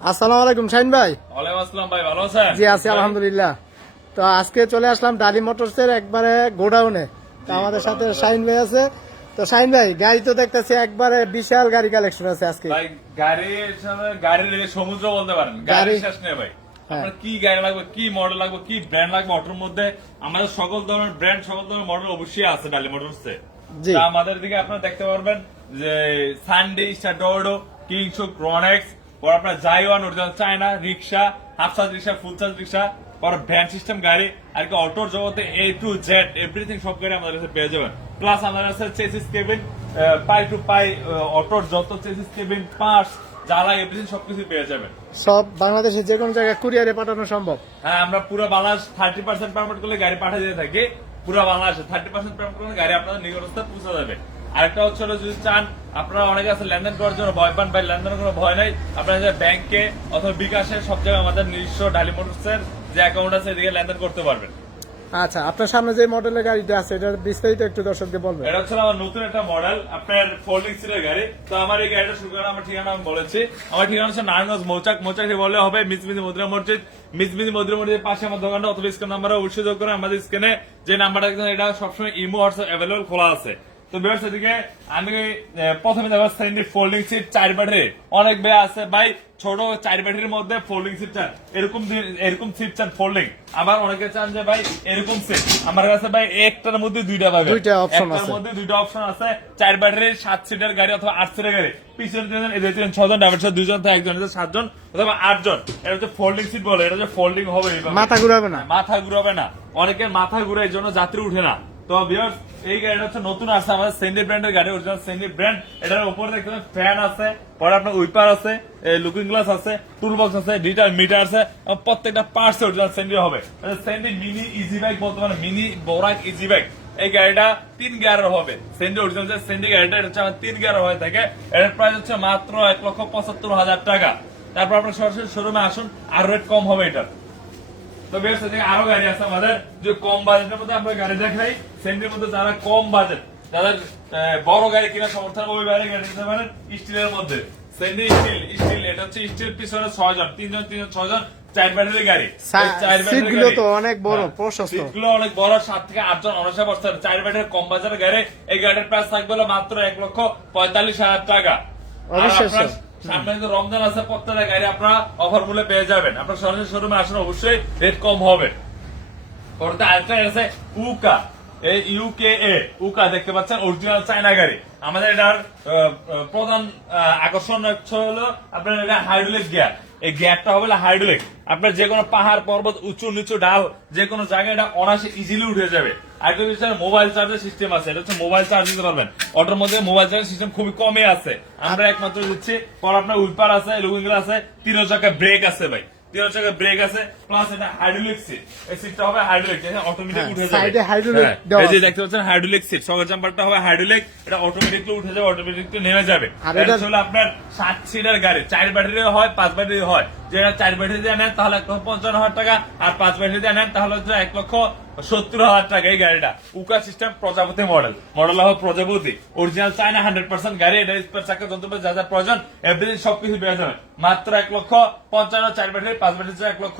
আসসালামু আলাইকুম শাহিন ভাই। ওয়ালাইকুম আসসালাম ভাই ভালো আছেন? জি আছি আলহামদুলিল্লাহ। তো আজকে চলে আসলাম ডালি মোটরসের একবারে গোডাউনে। তো আমাদের সাথে শাহিন ভাই আছে। তো শাহিন ভাই গাড়ি তো দেখতেছি একবারে বিশাল গাড়ি কালেকশন আছে আজকে। ভাই গাড়ির গাড়ির সমুদ্র বলতে পারেন। গাড়ি- শেষ নেই ভাই। হ্যাঁ। আপনার কি গাড়ি লাগবে কি মডেল লাগবে কি ব্র্যান্ড লাগবে অটোর মধ্যে? আমাদের সকল ধরনের ব্র্যান্ড সকল ধরনের মডেল অবশ্যই আছে ডালি মোটরসে। জি। আমাদের দিকে আপনারা দেখতে পারবেন যে সানডে স্টাডোডো কিংসো ক্রনেক্স পর আপনার জাইওয়ান original China rickshaw half size rickshaw full size rickshaw পর ভ্যান সিস্টেম গাড়ি আর কি অটোর জগতে এ টু জেড এভরিথিং সব গাড়ি আমাদের কাছে পেয়ে যাবেন। প্লাস আমাদের কাছে চেসিস কেবিন পাই টু পাই অটোর যত চেসিস কেবিন পার্টস জ্বালা এভরিথিং সবকিছু পেয়ে যাবেন। সব বাংলাদেশে যে কোনো জায়গায় কুরিয়ারে পাঠানো সম্ভব। হ্যাঁ আমরা পুরো বাংলাদেশ থার্টি পার্সেন্ট পেমেন্ট করলে গাড়ি পাঠিয়ে দিয়ে থাকি। পুরো বাংলাদেশে থার্টি পার্সেন্ট পেমেন্ট করলে গাড়ি আপনাদের নিকটস্থ পৌঁছে যাবে। আরেকটা হচ্ছে যদি চান আপনারা অনেকে আছে লেনদেন করার জন্য ভয় পান ভাই লেনদেন কোনো ভয় নাই। আপনারা যে ব্যাংকে অথবা বিকাশে সব জায়গায় আমাদের নিজস্ব ডালি মোটরসের যে অ্যাকাউন্ট আছে এদিকে লেনদেন করতে পারবেন। আচ্ছা আপনার সামনে যে মডেলের গাড়িটা আছে এটার বিস্তারিত একটু দর্শকদের বলবেন। এটা হচ্ছে আমার নতুন একটা মডেল আপনার ফোল্ডিং সিটের গাড়ি। তো আমার এই গাড়িটা শুরু করার আমার ঠিকানা আমি বলেছি। আমার ঠিকানা হচ্ছে নারায়ণগঞ্জ মৌচাক। মৌচাকে বললে হবে মিসমিজি মধুরা মসজিদ। মিসমিজি মধুরা মসজিদের পাশে আমার দোকানটা অথবা স্ক্রিন নাম্বার অবশ্যই যোগ করে আমাদের স্ক্রিনে যে নাম্বারটা এটা সবসময় ইমো হোয়াটসঅ্যাপ অ্যাভেলেবল খোলা আছে। তো বেশ এদিকে আমি প্রথমে দেখো স্যান্ডি ফোল্ডিং সিট চার ব্যাটারি অনেক বে আছে ভাই ছোট চার ব্যাটারির মধ্যে ফোল্ডিং সিট চান। এরকম এরকম সিট চান ফোল্ডিং আবার অনেকে চান যে ভাই এরকম সিট আমার কাছে ভাই একটার মধ্যে দুইটা পাবে। দুইটা option একটার মধ্যে দুইটা অপশন আছে। চার ব্যাটারির সাত সিটের গাড়ি অথবা আট সিটের গাড়ি। পিছনে দুজন এদের তিনজন ছজন ড্রাইভার সাথে দুজন একজন এদের সাতজন অথবা আটজন। এটা হচ্ছে ফোল্ডিং সিট বলে এটা হচ্ছে ফোল্ডিং হবে মাথা ঘুরাবে না। মাথা ঘুরাবে না। অনেকের মাথা ঘুরে এই জন্য যাত্রী উঠে না। তো ভিউয়ার্স এই গাড়িটা হচ্ছে নতুন আছে আমাদের সেন্ডি ব্র্যান্ডের গাড়ি অরিজিনাল সেন্ডি ব্র্যান্ড এটার উপরে দেখতে ফ্যান আছে, পরে আপনার উইপার আছে লুকিং গ্লাস আছে টুল বক্স আছে ডিজিটাল মিটার আছে প্রত্যেকটা পার্টস অরিজিনাল সেন্ডি হবে। সেন্ডি মিনি ইজি বাইক বলতে পারেন মিনি বোরাক ইজি বাইক এই গাড়িটা তিন গিয়ারের হবে। সেন্ডি অরিজিনাল সেন্ডি গাড়িটা হচ্ছে তিন গিয়ারের হয়ে থাকে। এটার প্রাইস হচ্ছে মাত্র এক লক্ষ পঁচাত্তর হাজার টাকা। তারপর আপনার সরাসরি শোরুমে আসুন, আর রেট কম হবে এটার। তো বেশ এদিকে আরও গাড়ি আছে আমাদের। যে কম বাজেটের মধ্যে আমরা গাড়ি দেখাই সেন্টের মধ্যে যারা কম বাজেট যাদের বড় গাড়ি কিনা সমর্থন ওই গাড়ি গাড়ি নিতে পারেন স্টিলের মধ্যে। সেন্ডি স্টিল স্টিল এটা হচ্ছে স্টিল পিছনে ছয় জন তিনজন তিনজন ছয় জন চার ব্যাটারি গাড়ি। সা- এই চার ব্যাটারি সিটগুলো তো অনেক বড়, প্রশস্ত। সিটগুলো অনেক বড় সাত থেকে আটজন অনাসে বসতে চার ব্যাটারি কম বাজারের গাড়ি এই গাড়ির প্রাইস থাকবে মাত্র এক লক্ষ পঁয়তাল্লিশ হাজার টাকা। অবশ্যই। সামনে কিন্তু রমজান আছে প্রত্যেকটা গাড়ি আপনারা অফার মূল্যে পেয়ে যাবেন। আপনার সরাসরি শোরুমে আসলে অবশ্যই রেট কম হবে। পরতে আরেকটা আছে উকা এই ইউকে এ উকা দেখতে পাচ্ছেন অরিজিনাল চায়না গাড়ি। আমাদের এটার প্রধান আকর্ষণ হলো আপনার এটা হাইড্রোলিক গিয়ার এই গিয়ারটা হবে হাইড্রোলিক আপনার যে কোনো পাহাড়, পর্বত, উঁচু নিচু ডাল যে কোনো জায়গায় এটা অনায়াসে ইজিলি উঠে যাবে। আরেকটা বিষয় মোবাইল চার্জের সিস্টেম আছে এটা হচ্ছে মোবাইল চার্জ দিতে পারবেন? অটোর মধ্যে মোবাইল চার্জ সিস্টেম খুবই কমে আছে। আমরা একমাত্র দিচ্ছি পর আপনার উইপার আছে লুকিং আছে ব্রেক আছে ভাই। তিন চাকা ব্রেক আছে প্লাস এটা হাইড্রোলিক সিট এই সিটটা হবে হাইড্রোলিক অটোমেটিক হ্যাঁ, উঠে যাবে। হ্যাঁ, দেওয়া এই যে দেখতে পাচ্ছেন হাইড্রোলিক সিট সকাল জাম্পারটা হবে হাইড্রোলিক এটা অটোমেটিকলি উঠে যাবে অটোমেটিকলি নেমে যাবে। আর এটা এটা- হলো আপনার সাত সিটের গাড়ি চার ব্যাটারি হয় পাঁচ ব্যাটারি হয়। যেটা চার ব্যাটারি দিয়ে নেন তাহলে এক লক্ষ পঞ্চান্ন হাজার টাকা আর পাঁচ ব্যাটারি দিয়ে নেন তাহলে হচ্ছে এক লক্ষ সত্তর হাজার টাকা এই গাড়িটা। উকা সিস্টেম প্রজাপতি মডেল মডেল হবে প্রজাপতি। অরিজিনাল চায়না হান্ড্রেড পার্সেন্ট গাড়ি, এটা স্পেয়ার চাকা যন্ত্রপাতি যা যা প্রয়োজন এভরিদিন সবকিছু পেয়ে যাবেন মাত্র এক লক্ষ পঞ্চান্ন চার ব্যাটারি পাঁচ ব্যাটারি এক লক্ষ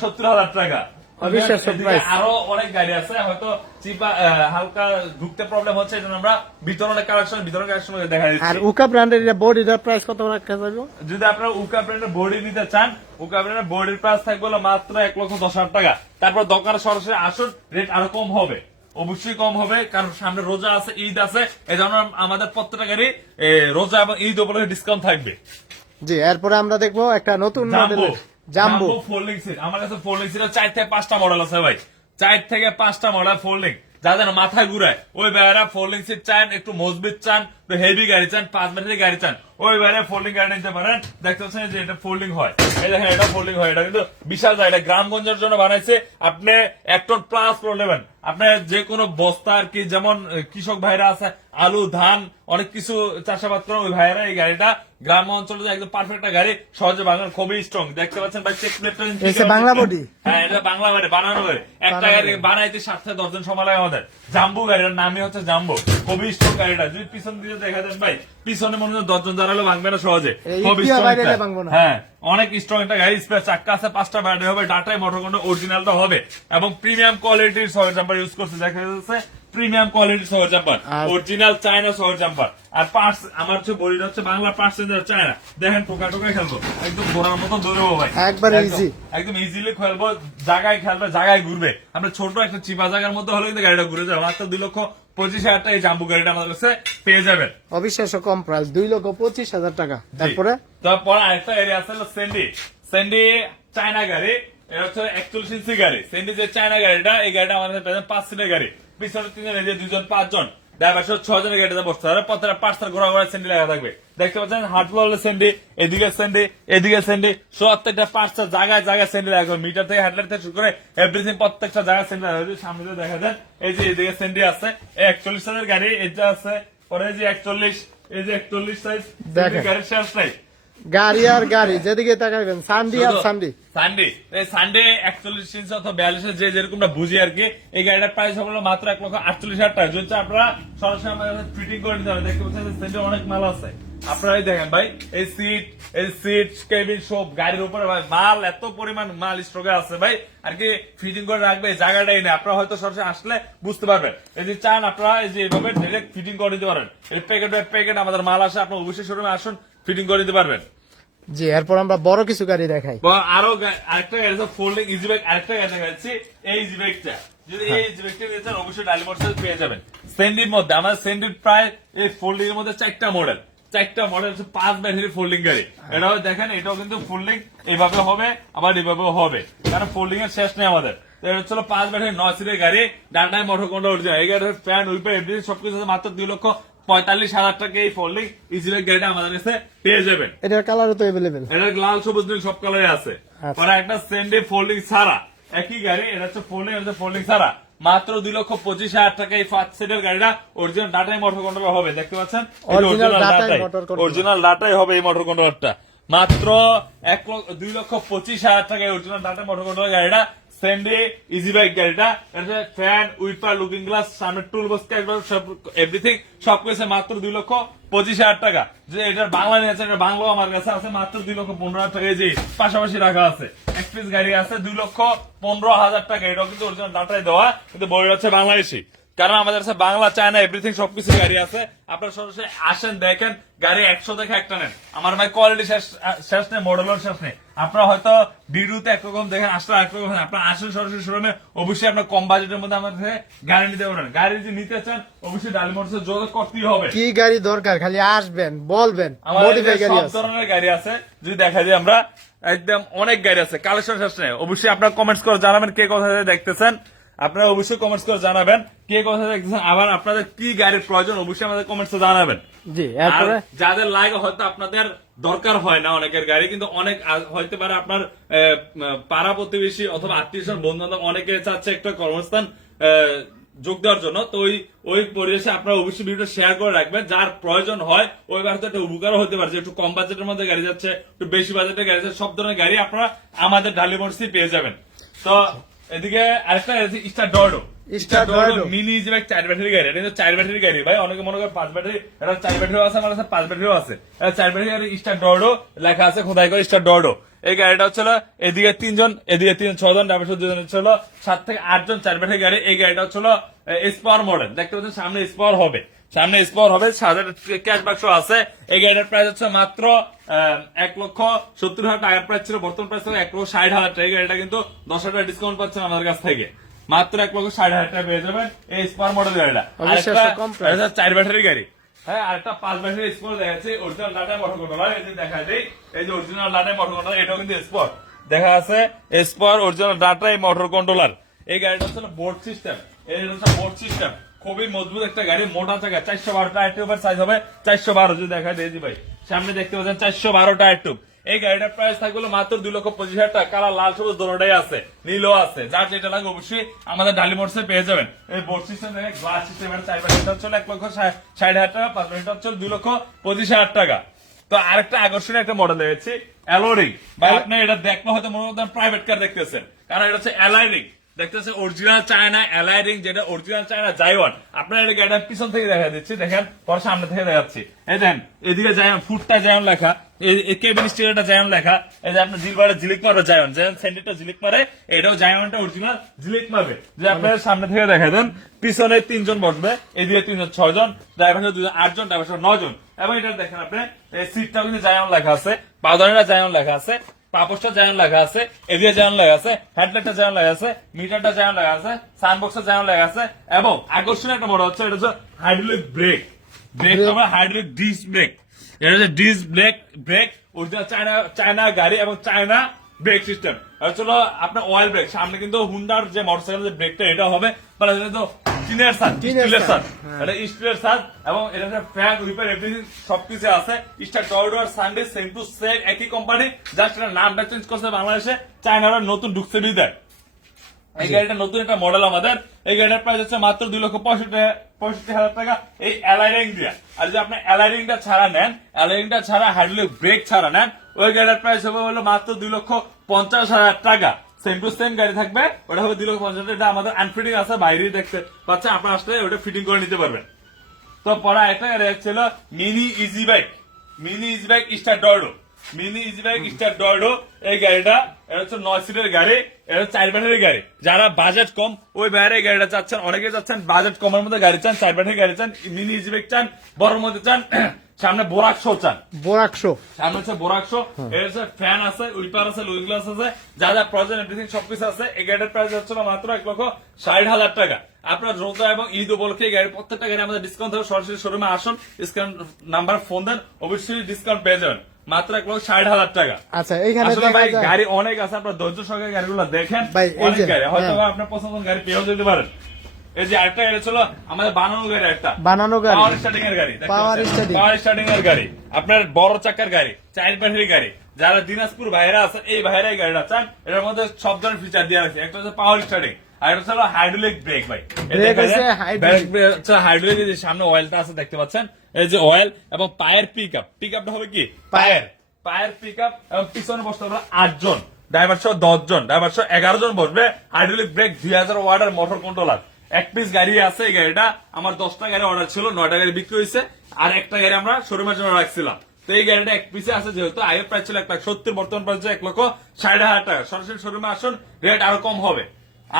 সত্তর হাজার টাকা। অবিশ্বাস্য এদিকে আরও অনেক গাড়ি আছে হয়তো চিপা হালকা ঢুকতে প্রবলেম হচ্ছে এই জন্য আমরা বিতরণের কালেকশন বিতরণ কালেকশন দেখা আর উকা ব্র্যান্ডের এটা বডিটার প্রাইস কত রাখা যাবে? যদি আপনারা উকা ব্র্যান্ডের বডি নিতে চান উকা ব্র্যান্ডের বডির প্রাইস থাকবে মাত্র এক লক্ষ দশ হাজার টাকা। তারপর দোকানে সরাসরি আসুন রেট আরও কম হবে। অবশ্যই কম হবে কারণ সামনে রোজা আছে ঈদ আছে এই জন্য আমাদের প্রত্যেকটা গাড়ি রোজা এবং ঈদ উপলক্ষে ডিসকাউন্ট থাকবে। জি এরপরে আমরা দেখব একটা নতুন জাম্বো ফোল্ডিং সিট আমার কাছে ফোল্ডিং সিট চার থেকে পাঁচটা মডেল আছে ভাই। চার থেকে পাঁচটা মডেল যাদের মাথা ঘুরায়। ওই ফোল্ডিং সিট চান, একটু চান হেভি গাড়ি চান, পাঁচ ব্যাটারি গাড়ি চান। ওই ফোল্ডিং গাড়ি নিতে পারেন। দেখতে পাচ্ছেন যে এটা ফোল্ডিং হয়। এই দেখেন, এটা ফোল্ডিং হয়। এটা কিন্তু বিশাল এটা গ্রামগঞ্জের জন্য বানাইছে। আপনি এক টন প্লাস করে নেবেন। আপনার যে কোনো বস্তা আর কি, যেমন কৃষক ভাইরা আছে, আলু, ধান, অনেক কিছু চাষাবাদ করেন, ওই ভাইয়েরা এই গাড়িটা গ্রাম অঞ্চলে একদম পারফেক্ট একটা গাড়ি সহজে খুবই স্ট্রং দেখতে পাচ্ছেন ভাই চেক প্লেটটা বাংলা body? হ্যাঁ এটা বাংলা বাড়ি বানানো গাড়ি একটা গাড়ি গাড়ি। বানাইতে সাত থেকে দশজন সময় লাগে আমাদের জাম্বু গাড়িটার নামই হচ্ছে জাম্বো খুবই স্ট্রং গাড়িটা যদি পিছন দিকে দেখা দেন ভাই পিছনে মনে হয় দশজন দাঁড়ালে ভাঙবে না সহজে এই খুব ইটিয়া strong বাইরে একটা। ভাঙবো না। হ্যাঁ অনেক স্ট্রং একটা গাড়ি চাক্কা আছে পাঁচটা ব্যাটারি হবে ডাটাই মোটর কোন অরিজিনালটা হবে এবং প্রিমিয়াম কোয়ালিটির সয়ের জাম্পার ইউজ করছে দেখা যাচ্ছে প্রিমিয়াম কোয়ালিটির সয়ের জাম্পার অরিজিনাল চায়না সয়ের জাম্পার আর পার্টস আমার হচ্ছে বডিটা হচ্ছে বাংলা পার্টস চায়না দেখেন টোকা টোকা খেলব। একদম ঘোরার মতো দৌড়বো ভাই। একবারে easy। একদম ইজিলি খেলব জায়গায় খেলবে জায়গায় ঘুরবে। আমরা ছোট একটা চিপা জায়গার মধ্যে হলে কিন্তু গাড়িটা ঘুরে যাবে। মাত্র দুই লক্ষ পঁচিশ হাজার টাকা এই জাম্বু গাড়িটা আমাদের কাছে পেয়ে যাবেন। অবিশ্বাস্য কম প্রাইস দুই লক্ষ পঁচিশ হাজার টাকা। তারপরে? তারপরে আরেকটা এরিয়া আছে সেন্ডি সেন্ডি চায়না গাড়ি। এটা হচ্ছে একচল্লিশ ইঞ্চি গাড়ি। সেন্ডি যে চায়না গাড়িটা এই গাড়িটা আমাদের পাঁচ সিটের গাড়ি। পিছনে তিনজন এই যে দুজন পাঁচজন। ড্রাইভার সহ ছয় জনের গাড়িতে বসতে হবে প্রত্যেকটা পাঁচটা ঘোরা ঘোরা সেন্ডি লাগা থাকবে। দেখতে পাচ্ছেন? হাট ফ্লোর সেন্ডি এদিকে সেন্ডি এদিকে সেন্ডি প্রত্যেকটা পাঁচটা জায়গায় জায়গায় সেন্ডি লাগবে মিটার থেকে হাটলার থেকে শুরু করে এভরিথিং প্রত্যেকটা জায়গায় সেন্ডি লাগবে সামনে দিয়ে দেখা যায় এই যে এদিকে সেন্ডি আছে একচল্লিশ সাইজের গাড়ি এটা আছে পরে যে একচল্লিশ এই যে একচল্লিশ সাইজ গাড়ির শেষ নাই। গাড়ি আর গাড়ি যেদিকে তাকাবেন সান্ডি আর সান্ডি। মাল গাড়ির উপরে মাল, এত পরিমাণ মাল স্টকে আছে ভাই। আর কি ফিটিং করে রাখবে জায়গাটাই নেই। আপনারা হয়তো সরাসরি আসলে বুঝতে পারবেন। এই যে চান, আপনারা এই যে এইভাবে ফিটিং করে নিতে পারেন। এই প্যাকেট প্যাকেট আমাদের মাল আসে, আপনার অবশ্যই শোরুমে আসুন ফিটিং করে নিতে পারবেন। জি এরপর আমরা বড় কিছু গাড়ি দেখাই। আরও আরেকটা গাড়ি ফোল্ডিং ইজি ব্যাগ আরেকটা গাড়ি দেখাচ্ছি এই ইজি ব্যাগটা যদি এই ব্যাগটা নিতে চান অবশ্যই পেয়ে যাবেন। সেন্ডির মধ্যে আমাদের সেন্ডির প্রায় এই ফোল্ডিং এর মধ্যে চারটা মডেল চারটা মডেল হচ্ছে পাঁচ ব্যাটারি ফোল্ডিং গাড়ি। এটাও দেখেন এটাও কিন্তু ফোল্ডিং এইভাবে হবে আবার এইভাবেও হবে। কারণ ফোল্ডিং এর শেষ নেই আমাদের। পাঁচ ব্যাটারি নয় সিটের গাড়ি ডান্ডায় মোটর কোনটা অরিজিনাল এই গাড়ির ফ্যান উইপার এভরিথিং সবকিছু মাত্র দুই লক্ষ পঁয়তাল্লিশ হাজার টাকা এই ফোল্ডিং ইজি ব্যাগ গাড়িটা আমাদের কাছে পেয়ে যাবেন। এটার কালারও তো এভেলেবেল এটা লাল সবুজ নীল সব কালারে আছে। আচ্ছা। পরে একটা সেন্ডে ফোল্ডিং ছাড়া একই গাড়ি এটা হচ্ছে ফোল্ডিং এটা ফোল্ডিং ছাড়া। মাত্র দুই লক্ষ পঁচিশ হাজার টাকা এই ফার্স্ট সেটের গাড়িটা অরিজিনাল ডাটাই মোটর কন্ট্রোল হবে দেখতে পাচ্ছেন? অরিজিনাল ডাটাই হবে এই মোটর কন্ট্রোলারটা মাত্র এক দুই লক্ষ পঁচিশ হাজার টাকা অরিজিনাল ডাটা মোটর কন্ট্রোল গাড়িটা সেন্ডে ইজি বাইক গাড়িটা। ফ্যান উইপার লুকিং গ্লাস সামনে টুল একবার সব এভরিথিং সব কিছু মাত্র দুই লক্ষ পঁচিশ হাজার টাকা। যে এটার বাংলা নিয়ে আছে, এটা বাংলা আমার কাছে আছে, মাত্র দুই লক্ষ পনেরো হাজার টাকা। যে, পাশাপাশি রাখা আছে। এক্সপ্রেস গাড়ি আছে, দুই লক্ষ পনেরো হাজার টাকা। এটাও কিন্তু অরিজিনাল দাঁড়াই দেওয়া। কিন্তু বড় হচ্ছে বাংলাদেশি। কারণ আমাদের কাছে বাংলা চায়না এভরিথিং সবকিছু গাড়ি আছে। আপনারা সরাসরি আসেন দেখেন গাড়ি একশো দেখে একটা নেন। আমার ভাই কোয়ালিটি শেষ নেই মডেলের শেষ নেই। আপনারা হয়তো ভিডিওতে একরকম দেখেন আসলে একরকম আপনারা আসেন সরাসরি শোরুমে অবশ্যই আপনার কম বাজেটের মধ্যে আমাদের থেকে গাড়ি নিতে পারেন গাড়ি যদি নিতে চান অবশ্যই ডালি মোটরসে যোগাযোগ করতেই হবে। কি গাড়ি দরকার? খালি আসবেন বলবেন সব ধরনের গাড়ি আছে। যদি দেখা যায় আমরা একদম অনেক গাড়ি আছে কালেকশন শেষ নেই। অবশ্যই আপনারা কমেন্টস করে জানাবেন কে কোথা থেকে দেখতেছেন। আপনারা অবশ্যই কমেন্টস করে জানাবেন। কে কোথা দেখতেছেন? আবার আপনাদের কি গাড়ির প্রয়োজন অবশ্যই আমাদের কমেন্টস জানাবেন। জি এরপরে? যাদের লাগে হয়তো আপনাদের দরকার হয় না অনেকের গাড়ি কিন্তু অনেক হইতে পারে আপনার পাড়া প্রতিবেশী অথবা আত্মীয় স্বজন বন্ধু বান্ধব অনেকে চাচ্ছে একটা কর্মস্থান যোগ দেওয়ার জন্য। তো ওই ওই পরিবেশে আপনারা অবশ্যই ভিডিওটা শেয়ার করে রাখবেন। যার প্রয়োজন হয় ওই বাড়িতে একটা উপকারও হতে পারে। যে একটু কম বাজেটের মধ্যে গাড়ি যাচ্ছে একটু বেশি বাজেটের গাড়ি যাচ্ছে সব ধরনের গাড়ি আপনারা আমাদের ঢালি পেয়ে যাবেন। তো এদিকে আরেকটা star Dorado Star Dorado। Mini যে ভাই চার ব্যাটারি গাড়ি। এটা চার ব্যাটারি গাড়ি। ভাই অনেকে মনে করে পাঁচ ব্যাটারি এটা চার ব্যাটারিও আছে আমার কাছে পাঁচ ব্যাটারিও আছে। এটা চার ব্যাটারি গাড়ি স্টার ডর্ডো লেখা আছে খোদাই করে স্টার ডর্ডো এই গাড়িটা হচ্ছিল এদিকে তিনজন এদিকে তিন ছজন ড্রাইভার দুজন ছিল সাত থেকে আটজন চার ব্যাটারি গাড়ি। এই গাড়িটা হচ্ছিল স্পার মডেল দেখতে পাচ্ছেন সামনে স্পার হবে। সামনে স্পোর হবে সাজার ক্যাশ বাক্স আছে। এই গাড়িটার প্রাইস হচ্ছে মাত্র এক লক্ষ সত্তর হাজার টাকার প্রাইস ছিল বর্তমান প্রাইস থেকে এক লক্ষ ষাট হাজার টাকা। এই গাড়িটা কিন্তু দশ হাজার ডিসকাউন্ট পাচ্ছেন আমাদের কাছ থেকে। মাত্র এক লক্ষ ষাট হাজার টাকা পেয়ে যাবেন এই স্পার মডেল গাড়িটা। এটা চার ব্যাটারি গাড়ি। হ্যাঁ আরেকটা পাঁচ ব্যাটারি স্পোর্ট দেখাচ্ছে অরিজিনাল ডাটা মোটর কন্ট্রোলার এই যে দেখা যায় এই যে অরিজিনাল ডাটা মোটর কন্ট্রোলার এটাও কিন্তু স্পট দেখা আছে স্পর অরিজিনাল ডাটা মোটর কন্ট্রোলার এই গাড়িটা হচ্ছে বোর্ড সিস্টেম এই হচ্ছে বোর্ড সিস্টেম খুবই মজবুত একটা গাড়ি মোটা চাকা চারশো বারো টায়ার টিউবের সাইজ হবে চারশো বারো যদি দেখা জি ভাই। সামনে দেখতে পাচ্ছেন চারশো বারো টায়ার টিউব। এই গাড়িটার প্রাইস থাকবে হলো মাত্র দুই লক্ষ পঁচিশ হাজার টাকা। কালার লাল সবুজ দোনোটাই আছে নীলও আছে। যার যেটা লাগে অবশ্যই আমাদের ডালি মোটরসে পেয়ে যাবেন। এই বোর্ড সিস্টেম দেখে গ্লাস সিস্টেম চার ব্যাটারিটা হচ্ছে এক লক্ষ ষাট হাজার টাকা পাঁচ ব্যাটারিটা হচ্ছে দুই লক্ষ পঁচিশ হাজার টাকা। তো আরেকটা আকর্ষণীয় একটা মডেল দেখেছি অ্যালোরিং বা আপনি এটা দেখলে হয়তো মনে প্রাইভেট কার দেখতেছেন। কারণ এটা হচ্ছে অ্যালাইরিং দেখতেছে অরিজিনাল চায়না অ্যালাইরিং যেটা অরিজিনাল চায়না জাইওয়ান আপনার এটা গাড়িটা পিছন থেকে দেখা দিচ্ছি, দেখেন, পর সামনে থেকে দেখাচ্ছি। এই দেখেন এদিকে জায়ন ফুটটা জায়ন লেখা। এই কেবিন স্টিলটা জায়ন লেখা। এই যে আপনার জিলবারে জিলিক মারবে জায়ন যেমন সেন্টারটা জিলিক মারে, এটাও জায়নটা অরিজিনাল জিলিক মারবে। যে আপনার সামনে থেকে দেখা দেন, পিছনে তিনজন বসবে, এদিকে তিনজন ছয় জন ড্রাইভার দুজন আটজন ড্রাইভার নয় জন এবং এটা দেখেন আপনি সিটটাও কিন্তু জায়ন লেখা আছে পাউদানিটা জায়ন লেখা আছে। পাপোসটা জায়ন লাগা আছে এরিয়া জায়ন লাগা আছে হেডলাইটটা জায়ন লাগা আছে মিটারটা জায়ন লাগা আছে সানবক্সটা জায়ন লাগা আছে এবং আকর্ষণীয় একটা বড় হচ্ছে এটা হচ্ছে হাইড্রোলিক ব্রেক। ব্রেক তোমার হাইড্রোলিক ডিস্ক ব্রেক। এটা হচ্ছে ডিস্ক ব্রেক ব্রেক ওটা চায়না চায়না গাড়ি এবং চায়না ব্রেক সিস্টেম চলো আপনার অয়েল ব্রেক সামনে কিন্তু হুন্ডার যে মোটরসাইকেল যে ব্রেকটা এটা হবে। মানে তো টিনের সার স্টিলের সার হ্যাঁ। এটা স্টিলের সার এবং এটা ফ্যান উইপার এভরিথিং সবকিছু আছে। স্টার টয়োডার সানডে সেম টু সেম একই কোম্পানি জাস্ট এটা নামটা চেঞ্জ করছে বাংলাদেশে। চায়নার নতুন ঢুকছে বিদায়। এই গাড়িটা নতুন একটা মডেল আমাদের। এই গাড়িটার প্রাইস হচ্ছে মাত্র দুই লক্ষ পঁয়ষট্টি পঁয়ষট্টি হাজার টাকা। এই অ্যালাইরিং দিয়া। আর যদি আপনি অ্যালাইরিংটা ছাড়া নেন অ্যালাইরিংটা ছাড়া হাইড্রোলিক ব্রেক ছাড়া নেন ওই গাড়িটার প্রাইস হবে হলো মাত্র দুই লক্ষ পঞ্চাশ হাজার টাকা। সেম টু সেম গাড়ি থাকবে, ওটা হবে দুই লক্ষ পঞ্চাশ। এটা আমাদের আনফিটিং আছে বাইরে দেখতে পাচ্ছে আপনার আসলে ওটা ফিটিং করে নিতে পারবেন। তো পরে একটা গাড়ি ছিল mini easy bike mini easy bike star ডয়ডো mini easy bike star ডয়ডো এই গাড়িটা, এটা হচ্ছে নয় সিটের গাড়ি, এটা চার ব্যাটারির গাড়ি। যারা বাজেট কম, ওই বাইরে গাড়িটা চাচ্ছেন, অনেকে চাচ্ছেন বাজেট কমের মধ্যে গাড়ি চান, চার ব্যাটারির গাড়ি চান মিনি ইজি বাইক চান বড়র মধ্যে চান সামনে বোরাক শো চান। বোরাকশো সামনে হচ্ছে বোরাকশো এর হচ্ছে ফ্যান আছে উইপার আছে লুইং গ্লাস আছে যা যা প্রয়োজন এভরিথিং সবকিছু আছে। এই গাড়ির প্রাইস হচ্ছে মাত্র এক লক্ষ ষাট হাজার টাকা। আপনার রোজা এবং ঈদ উপলক্ষে এই গাড়ির প্রত্যেকটা গাড়ি আমাদের ডিসকাউন্ট হবে। সরাসরি শোরুমে আসুন ডিসকাউন্ট নাম্বার ফোন দেন অবশ্যই ডিসকাউন্ট পেয়ে যাবেন। মাত্র এক লক্ষ ষাট হাজার টাকা। আচ্ছা এইখানে ভাই গাড়ি অনেক আছে আপনার ধৈর্য সহকারে গাড়িগুলো দেখেন। অনেক গাড়ি। হয়তো হ্যাঁ। আপনার পছন্দ গাড়ি পেয়েও যেতে পারেন। এই যে আরেকটা গাড়ি ছিল আমাদের বানানো গাড়ি একটা বানানো গাড়ি। পাওয়ার স্টার্টিং এর গাড়ি Power starting। পাওয়ার স্টার্টিং এর গাড়ি আপনার বড় চাকার গাড়ি চার ব্যাটারি গাড়ি। যারা দিনাজপুর ভাইরা আছে এই ভাইরা এই গাড়িটা চান এটার মধ্যে সব ধরনের ফিচার দেওয়া আছে। একটা হচ্ছে পাওয়ার স্টার্টিং আর হাইড্রোলিক ব্রেক ভাই। হাইড্রোলিক যে সামনে অয়েলটা আছে দেখতে পাচ্ছেন? এই যে অয়েল এবং পায়ের পিক আপ পিক আপটা হবে কি? পায়ের। পায়ের পিক আপ এবং পিছনে বসতে হবে আটজন। ড্রাইভার সহ দশ জন ড্রাইভার সহ এগারো জন বসবে। হাইড্রোলিক ব্রেক দুই হাজার ওয়ার্ডের মোটর কন্ট্রোলার এক পিস গাড়ি আছে এই গাড়িটা। আমার দশটা গাড়ি অর্ডার ছিল নয়টা গাড়ি বিক্রি হয়েছে আর একটা গাড়ি আমরা শোরুমের জন্য রাখছিলাম। তো এই গাড়িটা এক পিসে আছে যেহেতু আগের প্রাইস ছিল এক লাখ সত্তর বর্তমান প্রাইস এক লক্ষ ষাট হাজার টাকা। সরাসরি শোরুমে আসুন রেট আরও কম হবে।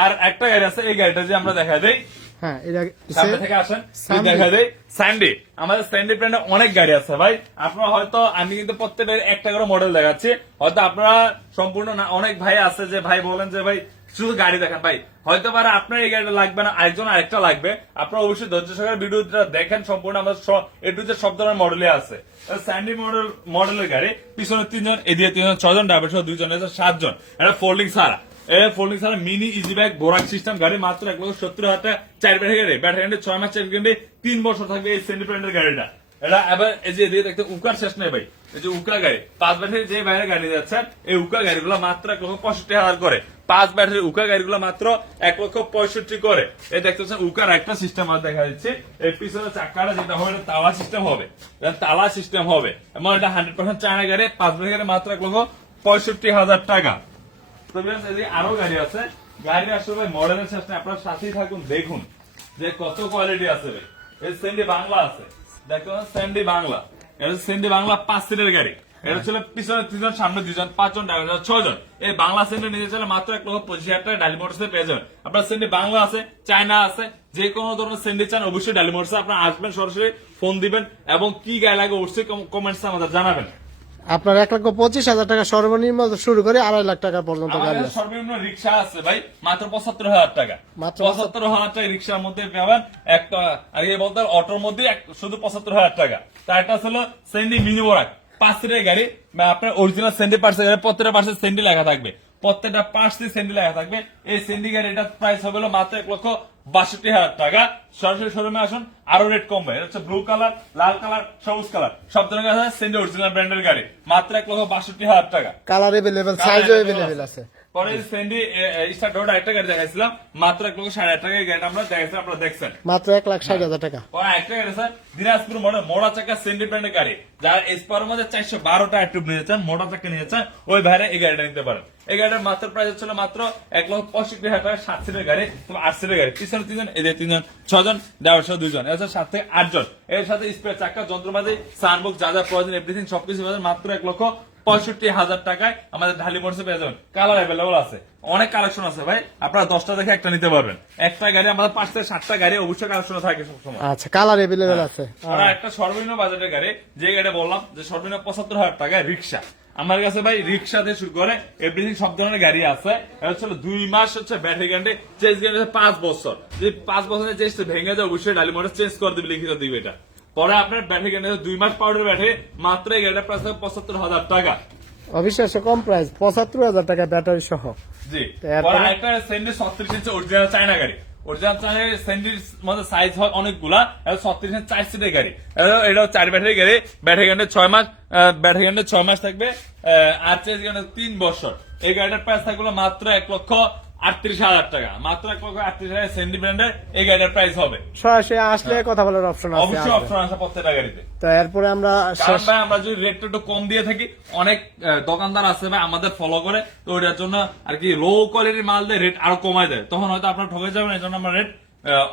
আর একটা গাড়ি আছে এই গাড়িটা যে আমরা দেখা দেই। হ্যাঁ থেকে আসেন দেখা দেয় স্যান্ডি আমাদের স্যান্ডি ব্র্যান্ডে অনেক গাড়ি আছে ভাই। আপনারা হয়তো আমি কিন্তু প্রত্যেকটা একটা করে মডেল দেখাচ্ছি। হয়তো আপনারা সম্পূর্ণ অনেক ভাই আছে যে ভাই বলেন যে ভাই শুধু গাড়ি দেখেন, ভাই। হয়তো পারে আপনার এই গাড়িটা লাগবে না, আরেকজন আরেকটা লাগবে। আপনার অবশ্যই ধৈর্য সহকারে ভিডিওটা দেখেন, সম্পূর্ণ আমাদের এটুতে সব ধরনের মডেলে আছে। স্যান্ডি মডেল মডেলের গাড়ি। পিছনে তিনজন, এদিকে তিনজন ছজন ড্রাইভার সহ দুইজন আছে সাতজন। এটা ফোল্ডিং সারা ফোল্ডিং ছাড়া মিনি ইজি ব্যাগ বোরাক সিস্টেম গাড়ি, মাত্র এক লক্ষ সত্তর হাজার চার ব্যাটারি গাড়ি ব্যাটারি ছয় মাস, চার তিন বছর থাকবে এই সেন্ডি গাড়িটা। এটা এবার এই যে এদিকে দেখতে উকার শেষ নেই ভাই। এই যে উকা গাড়ি, পাঁচ ব্যাটারি যে বাইরে গাড়ি যাচ্ছেন এই উকা গাড়িগুলো মাত্র এক লক্ষ পঁয়ষট্টি হাজার করে। পাঁচ ব্যাটারি উকা গাড়িগুলো মাত্র এক লক্ষ পঁয়ষট্টি করে। এই দেখতেছেন উকার একটা সিস্টেম আর দেখা যাচ্ছে এই পিছনে চাকাটা যেটা হবে, এটা তালা সিস্টেম হবে। এটা তালা সিস্টেম হবে। এবং এটা হান্ড্রেড পার্সেন্ট চায়না গাড়ি, পাঁচ ব্যাটারি মাত্র এক লক্ষ পঁয়ষট্টি হাজার টাকা। তো আরও গাড়ি আছে। গাড়ি আসলে মডেলের শেষ নেই। আপনার সাথেই থাকুন, দেখুন যে কত কোয়ালিটি আছে এই সেন্ডি বাংলা আছে। দেখো স্যান্ডি বাংলা। এটা স্যান্ডি বাংলা পাঁচ সিটের গাড়ি। এটা ছিল পিছনে তিনজন, সামনে দুজন, পাঁচজন ড্রাইভার এই বাংলা সেন্ডি নিতে চলে মাত্র এক লক্ষ পঁচিশ হাজার টাকা ডালি মোটরসে পেয়ে যাবেন। আপনার সেন্ডি বাংলা আছে চায়না আছে, যে কোনো ধরনের সেন্ডি চান, অবশ্যই ডালি মোটরসে আপনার আসবেন, সরাসরি ফোন দিবেন, এবং কি গায়ে লাগে অবশ্যই কমেন্টস আমাদের জানাবেন। আপনার এক লক্ষ পঁচিশ হাজার টাকা সর্বনিম্ন শুরু করে আড়াই লাখ টাকা পর্যন্ত গাড়ি সর্বনিম্ন রিক্সা আছে ভাই মাত্র পঁচাত্তর হাজার টাকা। মাত্র পঁচাত্তর হাজার টাকা রিক্সার মধ্যে পাবেন একটা আর এই বলতে অটোর মধ্যে শুধু পঁচাত্তর হাজার টাকা। তারটা ছিল সেন্ডি মিনি বোরাক পাঁচ সিটের গাড়ি বা আপনার অরিজিনাল সেন্ডি পার্সেল প্রত্যেকটা পার্সেন্ট সেন্ডি লেখা থাকবে। প্রত্যেকটা পাঁচটি সেন্ডি লেখা থাকবে। এই সেন্ডি এটা প্রাইস হবে মাত্র এক লক্ষ বাষট্টি হাজার টাকা। সরাসরি শোরুমে আসুন আরও রেট কমবে। এটা হচ্ছে ব্লু কালার লাল কালার সবুজ কালার সব ধরনের সেন্ডি অরিজিনাল ব্র্যান্ডের গাড়ি। মাত্র এক লক্ষ বাষট্টি হাজার টাকা। কালার এভেলেবেল সাইজ এভেলেবেল আছে। পরে সেন্ডি স্টার্ট রোড একটা গাড়ি দেখাইছিলাম মাত্র এক লক্ষ সাড়ে টাকা গাড়িটা আমরা দেখাইছিলাম আপনারা দেখছেন। মাত্র এক লাখ ষাট হাজার টাকা। পরে একটা গাড়ি স্যার দিনাজপুর মডেল মোড়া চাকা সেন্ডি ব্র্যান্ডের গাড়ি। যার এসপার মধ্যে চারশো বারোটা একটু নিয়ে চান মোটা চাকা নিয়ে চান ওই ভাইরে এই গাড়িটা নিতে পারেন এই গাড়িটার মাত্র প্রাইস হচ্ছিল মাত্র এক লক্ষ পঁয়ষট্টি হাজার টাকা সাত সিটের গাড়ি তবে আট সিটের গাড়ি। পিছনে তিনজন এদের তিনজন ছজন দেড়শো দুজন সাত থেকে আটজন। এর সাথে স্পেয়ার চাকা যন্ত্রপাতি সানবুক যা যা প্রয়োজন এভরিথিং সবকিছু মাত্র এক লক্ষ পঁয়ষট্টি হাজার টাকায় আমাদের ঢালি মোটরসে পেয়ে যাবেন। কালার অ্যাভেলেবল আছে। অনেক কালেকশন আছে ভাই। আপনারা দশটা দেখে একটা নিতে পারবেন। একটা গাড়ি আমাদের পাঁচ থেকে সাতটা গাড়ি অবশ্যই কালেকশন থাকে সবসময়। আচ্ছা কালার এভেলেবেল আছে। আর একটা সর্বনিম্ন বাজেটের গাড়ি যে গাড়ি বললাম যে সর্বনিম্ন পঁচাত্তর হাজার টাকায় রিক্সা। আমার কাছে ভাই রিক্সা থেকে শুরু করে এভরিথিং সব ধরনের গাড়ি আছে। হচ্ছে দুই মাস হচ্ছে ব্যাটারি গ্যারান্টি চেঞ্জ গ্যারান্টি পাঁচ বছর। যদি পাঁচ বছরের চেঞ্জ ভেঙে যায় অবশ্যই ডালি মোটর চেঞ্জ করে দিবে লিখিত দিবে এটা। পরে আপনার ব্যাটারি গ্যারান্টি দুই মাস পাউডার ব্যাটে মাত্র এই গাড়িটা প্রাইস হবে পঁচাত্তর হাজার টাকা। অবিশ্বাস্য কম প্রাইস পঁচাত্তর হাজার টাকা ব্যাটারি সহ। জি। আরেকটা সেন্ডির ছত্রিশ ইঞ্চি অরিজিনাল চায়না গাড়ি। অরিজিনাল চায়না সেন্ডির মধ্যে সাইজ হয় অনেকগুলা ছত্রিশ ইঞ্চি চার সিটের গাড়ি। এটা- চার ব্যাটারি গাড়ি ব্যাটারি গ্যারান্টি ছয় মাস ব্যাটারি গ্যারান্টি ছয় মাস থাকবে আর চেঞ্জ গ্যারান্টি তিন বছর। এই গাড়িটার প্রাইস থাকবে মাত্র এক লক্ষ আটত্রিশ হাজার টাকা। মাত্র এক লক্ষ আটত্রিশ হাজার সেন্ডি ব্র্যান্ডের এই গাড়িটার প্রাইস হবে। সরাসরি আসলে কথা বলার অপশন আছে অবশ্যই অপশন আছে প্রত্যেকটা গাড়িতে। তো এরপরে আমরা কারণ ভাই আমরা যদি রেটটা একটু কম দিয়ে থাকি অনেক দোকানদার আছে ভাই আমাদের ফলো করে তো ওইটার জন্য আর কি লো কোয়ালিটির মাল দেয় রেট আরও কমায় দেয়। তখন হয়তো আপনার ঠকে যাবেন এই জন্য আমরা রেট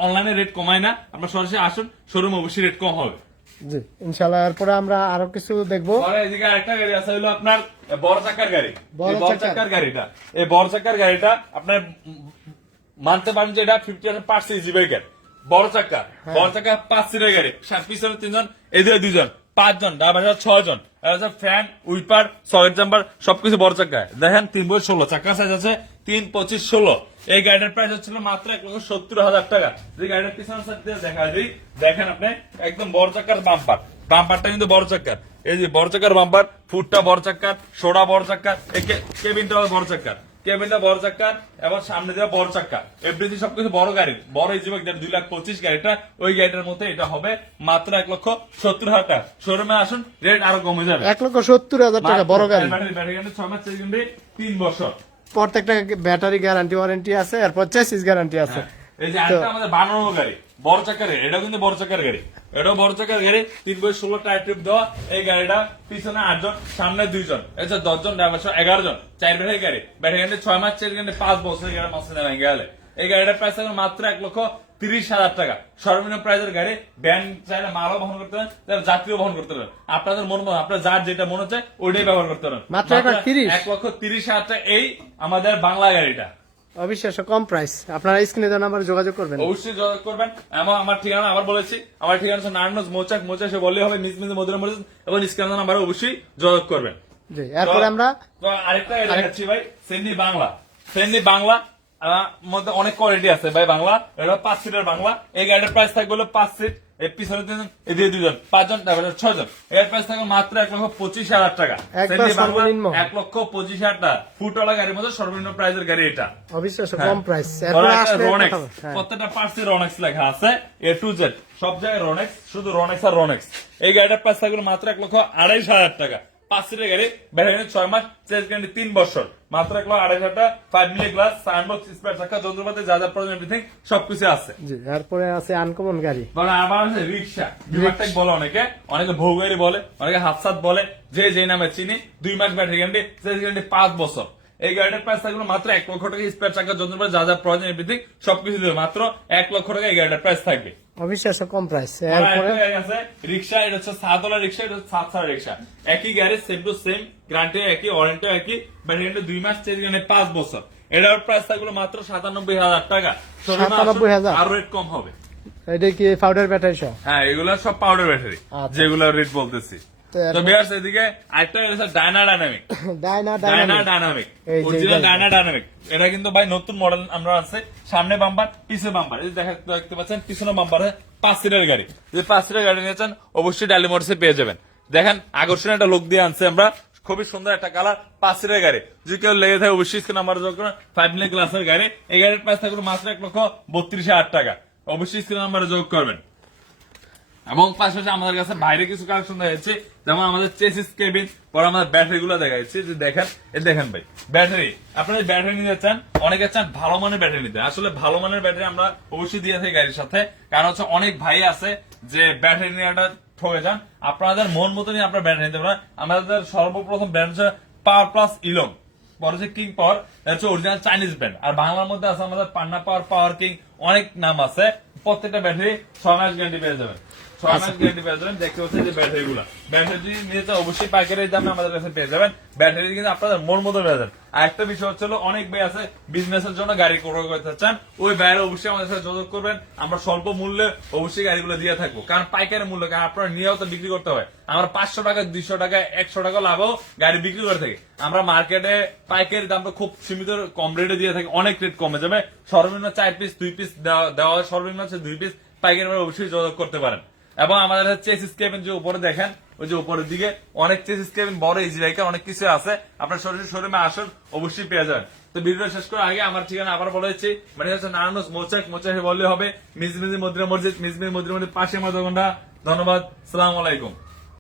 অনলাইনে রেট কমাই না। আপনার সরাসরি আসুন শোরুম অবশ্যই রেট কম হবে। জি ইনশাল্লাহ এরপরে আমরা আরও কিছু দেখব। এদিকে আরেকটা গাড়ি আছে হলো আপনার বড় চাকার গাড়ি। বড় চাকার। গাড়িটা। এই বড় চাকার গাড়িটা আপনার মানতে পারেন যে এটা ফিফটি পাঁচ সিজি বাইকের বড় চাকা। হ্যাঁ। বড় চাকা পাঁচ সিটের গাড়ি। পিছনে তিনজন এদিকে দুজন। পাঁচজন ডাবার ছয় জন ফ্যান উইপার সকেট জাম্পার সবকিছু বড় চাকা। দেখেন তিন বই ষোলো। চাকা সাইজ আছে তিন পঁচিশ ষোলো। এই গাড়িটার প্রাইস হচ্ছিল মাত্র এক লক্ষ সত্তর হাজার টাকা। যে গাড়িটার সাইড দিয়ে দেখা যায় দেখেন আপনি একদম বড় চাকার বাম্পার বাম্পারটা কিন্তু বড় চাকার এই যে বড় চাকার বাম্পার ফুটটা বড় চাকার সোডা বড় চাকার কেবিনটা বড় চাকার কেবিনটা বড় চাকার এবং সামনে দেওয়া বড় চাকা এভরিথিং সবকিছু বড় গাড়ি। বড় এই যে দুই লাখ পঁচিশ গাড়িটা ওই গাড়িটার মধ্যে এটা হবে মাত্র এক লক্ষ সত্তর হাজার টাকা। শোরুমে আসুন রেট আরও কমে যাবে। এক লক্ষ সত্তর হাজার টাকা বড় গাড়ি। ব্যাটারি ব্যাটারি ছয় মাস তিন বছর। প্রত্যেকটা ব্যাটারি গ্যারান্টি ওয়ারেন্টি আছে এরপর চেসিস গ্যারান্টি আছে। এই যে আরেকটা আমাদের বানানো গাড়ি বড় চাকার গাড়ি এটাও কিন্তু বড় চাকার গাড়ি। এটাও বড় চাকার গাড়ি তিন বই ষোলো টায়ার ট্রিপ দেওয়া এই গাড়িটা পিছনে আটজন সামনে দুইজন দশজন ড্রাইভার সহ এগারো জন চার ব্যাটারি গাড়ি। ব্যাটারি গাড়ি ছয় মাস চার পাঁচ বছর এই গাড়ি মাসে ভেঙে গেলে। এই গাড়িটা প্রাইস মাত্র এক লক্ষ তিরিশ হাজার টাকা। সর্বনিম্ন প্রাইজের গাড়ি ব্যান চাইলে মালও বহন করতে পারেন চাইলে যাত্রীও বহন করতে পারেন। আপনাদের মন মতো আপনার যার যেটা মনে হচ্ছে ওইটাই ব্যবহার করতে পারেন। মাত্র এক? লক্ষ তিরিশ হাজার টাকা এই আমাদের বাংলা গাড়িটা। অবিশ্বাস্য কম প্রাইস আপনারা স্ক্রিনে দেওয়া নাম্বারে যোগাযোগ করবেন। অবশ্যই যোগাযোগ করবেন। এবং আমার ঠিকানা আবার বলেছি আমার ঠিকানা হচ্ছে নারায়ণগঞ্জ মৌচাক মৌচাক সে বললেই হবে নিজ নিজ মধুরা মরিচ এবং স্ক্যান নাম্বারে অবশ্যই যোগাযোগ করবেন। জি এরপরে আমরা আরেকটা দেখাচ্ছি ভাই সেন্ডি বাংলা সেন্ডি বাংলা মধ্যে অনেক কোয়ালিটি আছে ভাই বাংলা এটা পাঁচ সিটের বাংলা। এই গাড়ির প্রাইস থাকবে হলো পাঁচ সিট এর পিছনে তিনজন এদিকে দুজন পাঁচজন তারপরে ছয়জন। এর প্রাইস থাকবে মাত্র এক লক্ষ পঁচিশ হাজার টাকা। এক লক্ষ পঁচিশ হাজার টাকা। ফুটওয়ালা গাড়ির মধ্যে সর্বনিম্ন প্রাইসের গাড়ি এটা। অবিশ্বাস্য হ্যাঁ। কম প্রাইস রনেক্স হ্যাঁ। প্রত্যেকটা পার্টসে রনেক্স লেখা আছে এ টু জেড সব জায়গায় রনেক্স শুধু রনেক্স আর রনেক্স এই গাড়িটার প্রাইস থাকবে মাত্র এক লক্ষ আড়াইশ হাজার টাকা। পাঁচ সিটের গাড়ি ব্যাটারি ছয় মাস চেঞ্জ গ্যারান্টি তিন বছর। মাত্র এক লক্ষ আড়াইশ হাজার five milli glass sign box spare চাকা যন্ত্রপাতি যা যা প্রয়োজন এভরিথিং সবকিছু আছে। জি এরপরে আছে আনকমন গাড়ি। বলে আছে অনেকে অনেকে বলে অনেকে হাফসাত বলে যে যে নামে চিনি দুই মাস ব্যাটারি গ্যারান্টি চেঞ্জ গ্যারান্টি পাঁচ বছর। এই গাড়িটার প্রাইস থাকবে মাত্র এক লক্ষ টাকা স্পেয়ার চাকা যন্ত্রপাতি যা যা প্রয়োজন এভরিথিং সবকিছু দেবে মাত্র এক লক্ষ টাকা এই গাড়িটার প্রাইস থাকবে। অবিশ্বাস্য কম প্রাইস এরপরে? একটা গাড়ি আছে রিক্সা এটা হচ্ছে সাতওয়ালা রিক্সা এটা হচ্ছে সাত রিক্সা। একই সেম টু সেম একই ওয়ারেন্টি দুই মাস চেঞ্জ মানে পাঁচ বছর। এটার প্রাইস থাকবে মাত্র সাতানব্বই হাজার টাকা। শোরুমে আসুন, 97,000 আরও রেট কম হবে। এটা কি পাউডার ব্যাটারি সব হ্যাঁ এগুলো সব পাউডার ব্যাটারি। যেগুলো রেট বলতেছি। তো বিয়ার্স এদিকে আরেকটা Dyna dynamic Dyna Dyna dynamic dynamic original Dyna dynamic এটা কিন্তু ভাই নতুন মডেল আমরা আছে। সামনে বাম্পার পিছনে বাম্পার এই যে দেখা দেখতে পাচ্ছেন পিছনে বাম্পার পাঁচ সিটের গাড়ি। যদি পাঁচ সিটের গাড়ি নিয়েছেন অবশ্যই ডালি মোটরসে পেয়ে যাবেন। দেখেন আকর্ষণীয় একটা লোক দিয়ে আনছে আমরা। খুবই সুন্দর একটা কালার পাঁচ সিটের গাড়ি। যদি কেউ লেগে থাকে অবশ্যই স্ক্রিন নাম্বার যোগ করুন। ফাইভ মিলি গ্লাসের গাড়ি। এই গাড়ির প্রাইস থাকবে মাত্র এক লক্ষ বত্রিশ হাজার টাকা। অবশ্যই স্ক্রিন নাম্বারে যোগ করবেন। এবং পাশাপাশি আমাদের কাছে বাইরে কিছু কালেকশন রয়েছে যেমন আমাদের চেসিস কেবিন পরে আমাদের ব্যাটারি গুলো দেখা যাচ্ছে যে দেখেন এ দেখেন ভাই ব্যাটারি আপনারা ব্যাটারি নিতে চান, অনেকে চান ভালো মানের ব্যাটারি নিতে। আসলে ভালো মানের ব্যাটারি আমরা অবশ্যই দিয়ে থাকি গাড়ির সাথে, কারণ হচ্ছে অনেক ভাই আছে যে ব্যাটারি নেওয়াটা ঠকে যান, আপনাদের মন মতো নিয়ে আপনার ব্যাটারি নিতে পারেন। আমাদের সর্বপ্রথম ব্র্যান্ড হচ্ছে পাওয়ার প্লাস ইলং হচ্ছে কিং পাওয়ার হচ্ছে অরিজিনাল চাইনিজ ব্র্যান্ড আর বাংলার মধ্যে আছে আমাদের পান্না পাওয়ার পাওয়ার কিং অনেক নাম আছে, প্রত্যেকটা ব্যাটারি ছয় মাস গ্যারান্টি পেয়ে যাবেন। আমরা স্বল্প মূল্যে অবশ্যই গাড়িগুলো দিয়ে থাকব। কারণ পাইকারি মূল্য, কারণ আপনারা নিয়েও তো বিক্রি করতে হয়। আমরা পাঁচশো টাকা, দুইশো টাকা, একশো টাকা লাভও গাড়ি বিক্রি করে থাকি। আমরা মার্কেটে পাইকারি দামটা খুব সীমিত, কম রেটে দিয়ে থাকি। অনেক রেট কমে যাবে। সর্বনিম্ন চার পিস দুই পিস দেওয়া সর্বনিম্ন হচ্ছে দুই পিস পাইকারি অবশ্যই যোগাযোগ করতে পারেন। এবং আমাদের চেস কেবিন যে উপরে দেখেন, ওই যে উপরের দিকে অনেক চেস স্কেবিন বড় ইজি রাইকার অনেক কিছু আছে। আপনার সরাসরি শোরুমে আসুন, অবশ্যই পেয়ে যাবেন। তো ভিডিও শেষ করার আগে আমার ঠিকানা আবার বলে দিচ্ছি মানে হচ্ছে নারায়ণ মোচাক, মোচাকে বললে হবে মিজমিজি মদিনা মসজিদ মিজমিজি মদিনা মসজিদ পাশে মাদগন্ডা ধন্যবাদ, সালাম আলাইকুম।